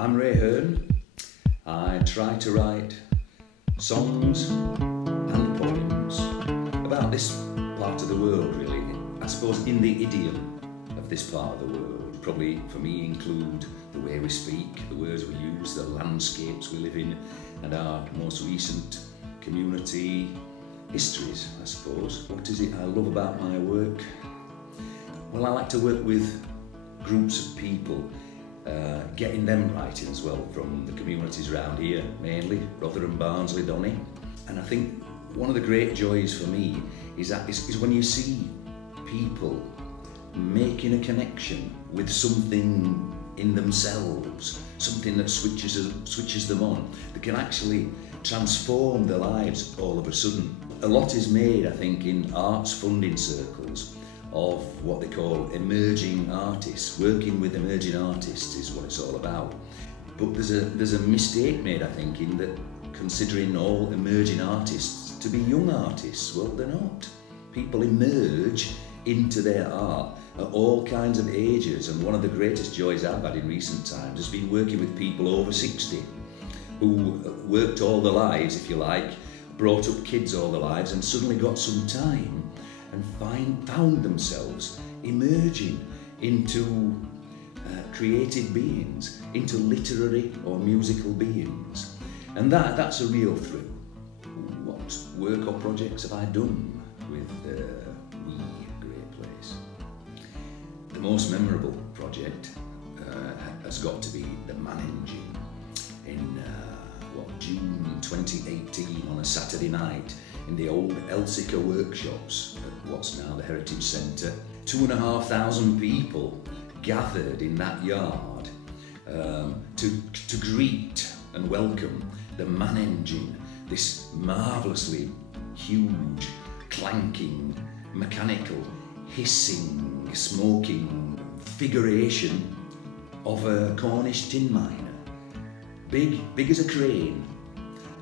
I'm Hearne. I try to write songs and poems about this part of the world, really. I suppose in the idiom of this part of the world. Probably for me include the way we speak, the words we use, the landscapes we live in, and our most recent community histories, I suppose. What is it I love about my work? Well, I like to work with groups of people, getting them writing as well from the communities around here, mainly Rotherham, Barnsley, Donny. And I think one of the great joys for me is when you see people making a connection with something in themselves, something that switches them on, that can actually transform their lives all of a sudden. A lot is made, I think, in arts funding circles of what they call emerging artists. Working with emerging artists is what it's all about. But there's a mistake made, I think, in that considering all emerging artists to be young artists. Well, they're not. People emerge into their art at all kinds of ages, and one of the greatest joys I've had in recent times has been working with people over 60 who worked all their lives, if you like, brought up kids all their lives, and suddenly got some time and found themselves emerging into creative beings, into literary or musical beings. And that's a real thrill. What work or projects have I done with We Great Place? The most memorable project has got to be the Man Engine in June 2018 on a Saturday night in the old Elsica workshops at what's now the Heritage Centre. 2,500 people gathered in that yard to greet and welcome the Man Engine, this marvellously huge, clanking, mechanical, hissing, smoking figuration of a Cornish tin miner. Big as a crane.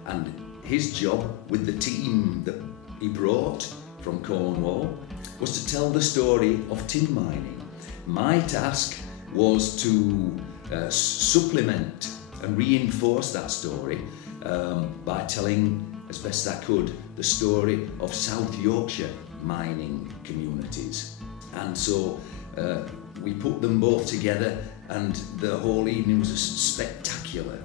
And his job with the team that he brought from Cornwall was to tell the story of tin mining. My task was to supplement and reinforce that story by telling, as best I could, the story of South Yorkshire mining communities. And so we put them both together, and the whole evening was spectacular.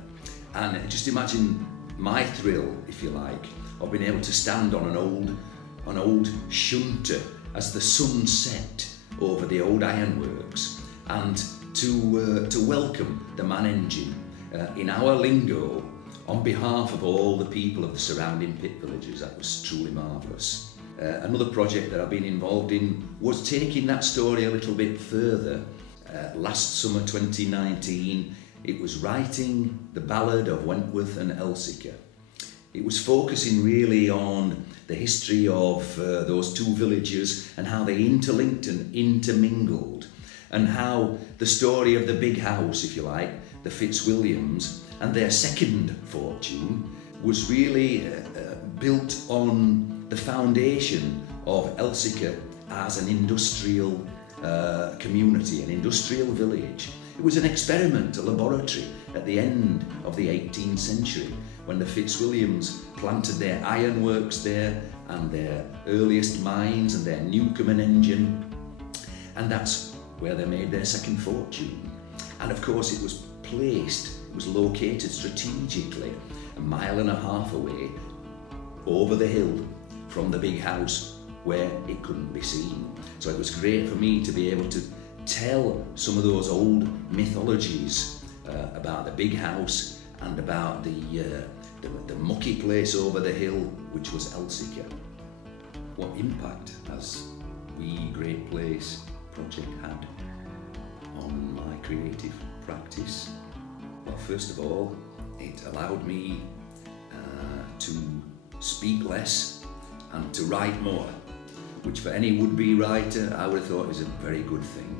And just imagine my thrill, if you like, of being able to stand on an old shunter as the sun set over the old ironworks, and to welcome the Man Engine in our lingo on behalf of all the people of the surrounding pit villages. That was truly marvellous. Another project that I've been involved in was taking that story a little bit further. Last summer 2019, it was writing the ballad of Wentworth and Elsica. It was focusing really on the history of those two villages and how they interlinked and intermingled, and how the story of the big house, if you like, the Fitzwilliams, and their second fortune was really built on the foundation of Elsica as an industrial community, an industrial village. It was an experiment, a laboratory at the end of the 18th century when the Fitzwilliams planted their ironworks there and their earliest mines and their Newcomen engine, and that's where they made their second fortune. And of course it was located strategically 1.5 miles away over the hill from the big house where it couldn't be seen. So it was great for me to be able to tell some of those old mythologies about the big house and about the mucky place over the hill, which was Elsica. What impact has We Great Place project had on my creative practice? Well, first of all, it allowed me to speak less and to write more, which for any would-be writer I would have thought is a very good thing.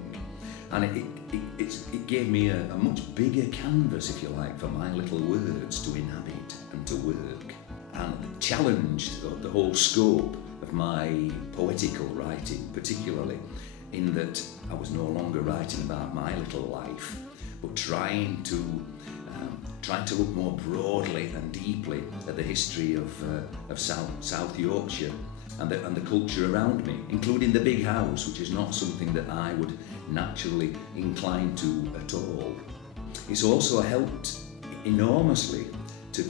And it gave me a much bigger canvas, if you like, for my little words to inhabit and to work, and challenged the whole scope of my poetical writing, particularly in that I was no longer writing about my little life, but trying to tried to look more broadly and deeply at the history of South Yorkshire and the culture around me, including the big house, which is not something that I would naturally incline to at all. It's also helped enormously to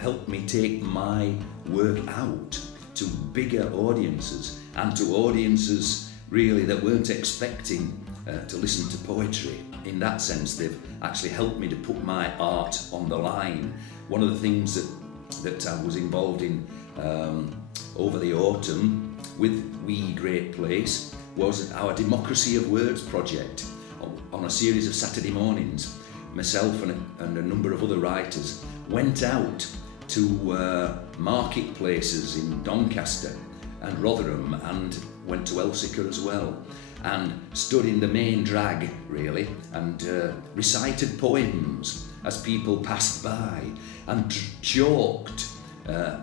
help me take my work out to bigger audiences, and to audiences really that weren't expecting to listen to poetry. In that sense, they've actually helped me to put my art on the line. One of the things that I was involved in over the autumn with We Great Place was our Democracy of Words project. On a series of Saturday mornings, myself and a number of other writers went out to marketplaces in Doncaster and Rotherham, and went to Elsica as well, and stood in the main drag really, and recited poems as people passed by, and chalked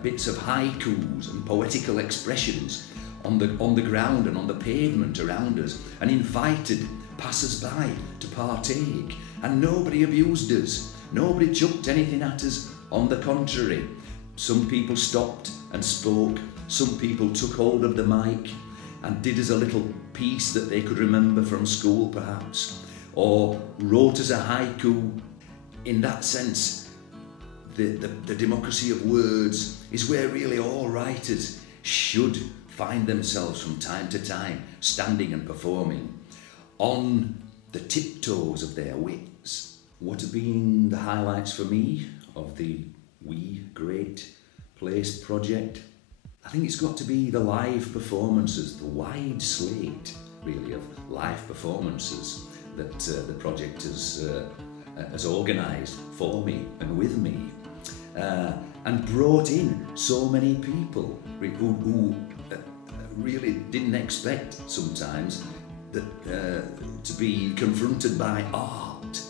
bits of haikus and poetical expressions on the ground and on the pavement around us, and invited passers-by to partake. And nobody abused us, nobody chucked anything at us. On the contrary, some people stopped and spoke, some people took hold of the mic and did us a little piece that they could remember from school perhaps, or wrote us a haiku. In that sense, the democracy of words is where really all writers should find themselves from time to time, standing and performing on the tiptoes of their wits. What have been the highlights for me of the We Great Place project? I think it's got to be the live performances, the wide slate really of live performances that the project has organised for me and with me, and brought in so many people who really didn't expect sometimes that to be confronted by art.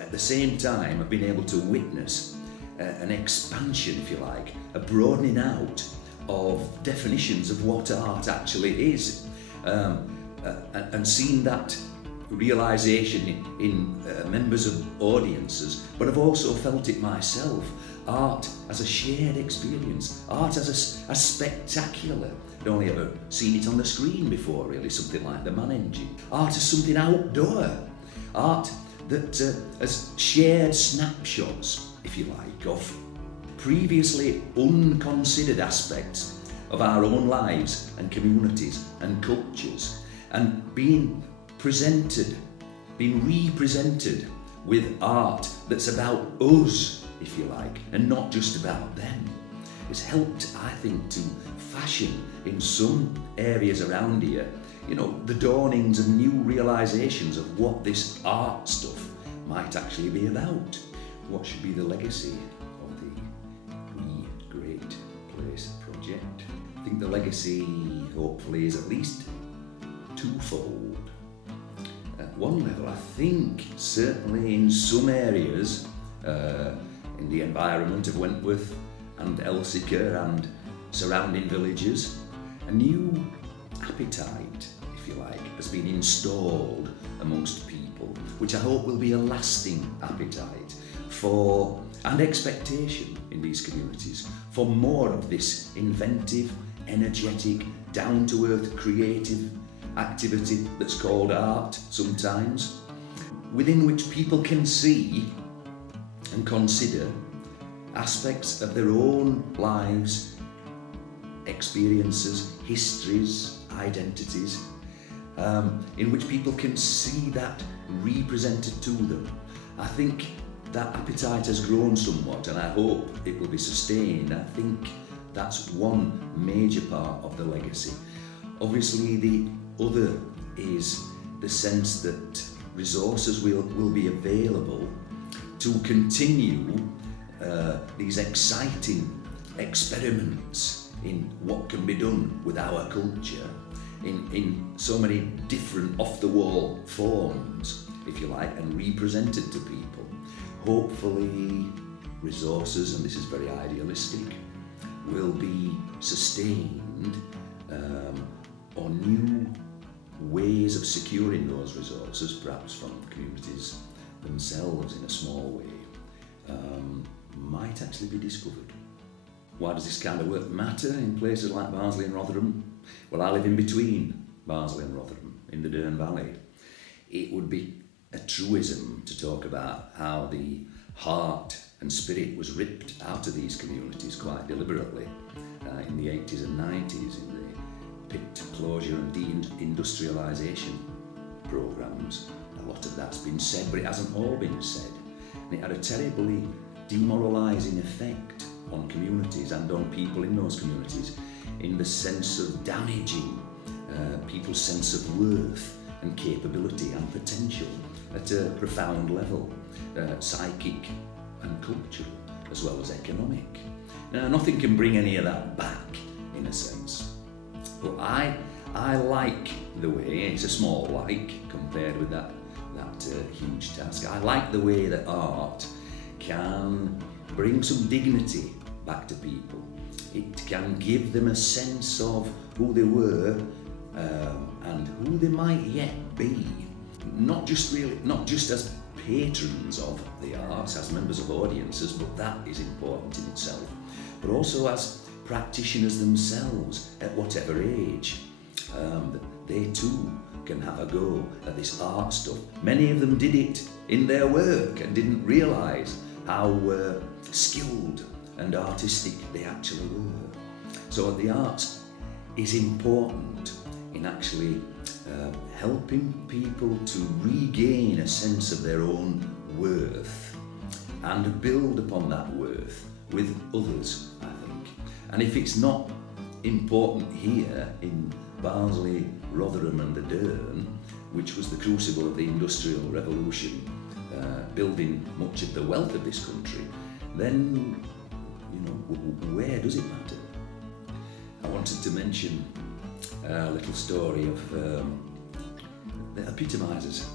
At the same time, I've been able to witness an expansion, if you like, a broadening out of definitions of what art actually is, and seen that realisation in members of audiences, but I've also felt it myself. Art as a shared experience, art as a spectacular. I'd only ever seen it on the screen before, really, something like the Man Engine. Art as something outdoor, art that has shared snapshots, if you like, of previously unconsidered aspects of our own lives and communities and cultures, and being represented with art that's about us, if you like, and not just about them. It's helped, I think, to fashion in some areas around here, the dawnings of new realisations of what this art stuff might actually be about. What should be the legacy of the We Great Place project? I think the legacy, hopefully, is at least twofold. At one level, I think, certainly in some areas, in the environment of Wentworth and Elsica and surrounding villages, a new appetite, if you like, has been installed amongst people, which I hope will be a lasting appetite for, and expectation in these communities, for more of this inventive, energetic, down-to-earth, creative activity that's called art sometimes, within which people can see and consider aspects of their own lives, experiences, histories, identities, in which people can see that represented to them. I think that appetite has grown somewhat, and I hope it will be sustained. I think that's one major part of the legacy. Obviously, the other is the sense that resources will be available to continue these exciting experiments in what can be done with our culture in so many different off-the-wall forms, if you like, and represented to people. Hopefully resources, and this is very idealistic, will be sustained, or new ways of securing those resources, perhaps from communities themselves in a small way, might actually be discovered. Why does this kind of work matter in places like Barnsley and Rotherham? Well, I live in between Barnsley and Rotherham, in the Hearne Valley. It would be a truism to talk about how the heart and spirit was ripped out of these communities quite deliberately in the 80s and 90s in the pit closure and deindustrialisation programmes. A lot of that's been said, but it hasn't all been said. And it had a terribly demoralising effect on communities and on people in those communities in the sense of damaging people's sense of worth and capability and potential at a profound level, psychic and cultural as well as economic. Now, nothing can bring any of that back in a sense, but I like the way, it's a small like compared with that huge task, I like the way that art can bring some dignity back to people. It can give them a sense of who they were and who they might yet be. Not just as patrons of the arts, as members of audiences, but that is important in itself, but also as practitioners themselves at whatever age. They too can have a go at this art stuff. Many of them did it in their work and didn't realise how skilled and artistic they actually were. So the arts is important in actually helping people to regain a sense of their own worth and build upon that worth with others, I think. And if it's not important here in Barnsley, Rotherham and the Hearne, which was the crucible of the Industrial Revolution, building much of the wealth of this country, then, you know, where does it matter? I wanted to mention a little story of that epitomises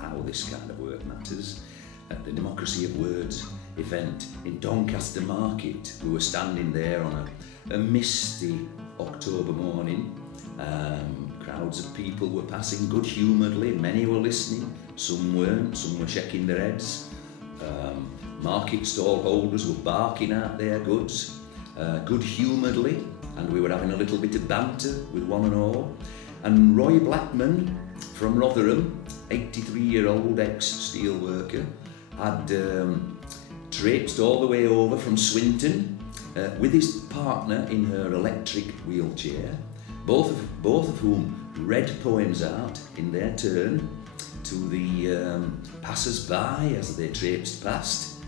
how this kind of work matters. At the Democracy of Words event in Doncaster Market, we were standing there on a misty October morning. Crowds of people were passing good-humouredly, many were listening, some weren't, some were shaking their heads. Market stall holders were barking out their goods good-humouredly, and we were having a little bit of banter with one and all. And Roy Blackman from Rotherham, 83-year-old ex-steel worker, had traipsed all the way over from Swinton with his partner in her electric wheelchair, both of whom read poems out in their turn to the passers-by as they traipsed past.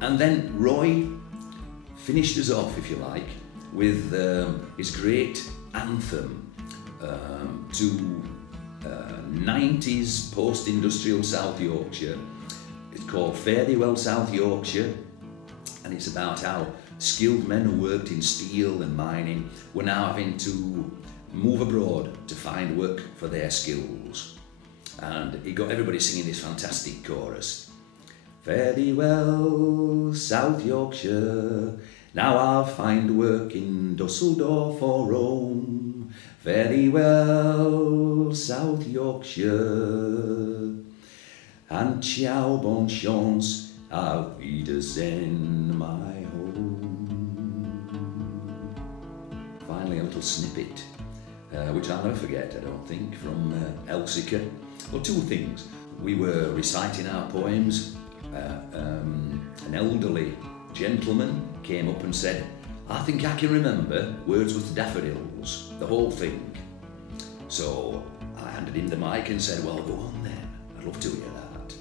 And then Roy finished us off, if you like, with his great anthem to 90s post-industrial South Yorkshire. It's called Fare Thee Well South Yorkshire, and it's about how skilled men who worked in steel and mining were now having to move abroad to find work for their skills. And he got everybody singing this fantastic chorus. Fare thee well, South Yorkshire, now I'll find work in Dusseldorf or Rome. Fare thee well, South Yorkshire, and ciao, bonne chance, auf Wiedersehen, my home. Finally, a little snippet, which I'll never forget, I don't think, from Elsica. Well, two things. We were reciting our poems. An elderly gentleman came up and said, I think I can remember Wordsworth's Daffodils, the whole thing. So I handed him the mic and said, well, go on then, I'd love to hear that.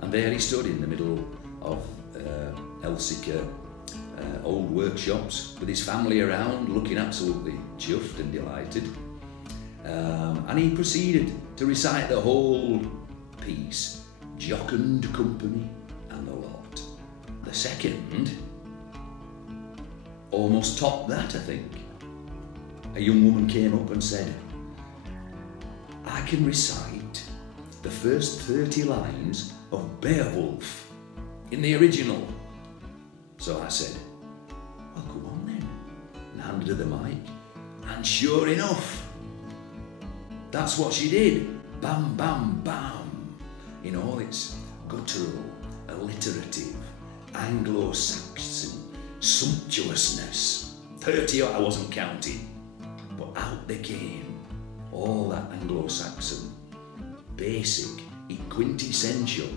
And there he stood in the middle of Elsica old workshops with his family around, looking absolutely chuffed and delighted. And he proceeded to recite the whole piece, Jocund Company and the lot. The second almost topped that, I think. A young woman came up and said, I can recite the first 30 lines of Beowulf in the original. So I said, well, come on then, and handed her the mic. And sure enough, that's what she did. Bam, bam, bam, in all its guttural, alliterative, Anglo-Saxon sumptuousness. 30 I wasn't counting, but out they came, all that Anglo-Saxon, basic, quintessential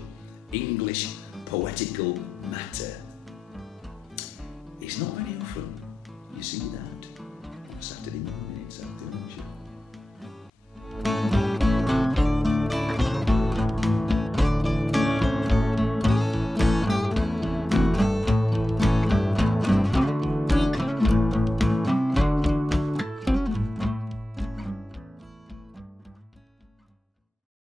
English poetical matter. It's not very often you see that on Saturday morning in South Yorkshire.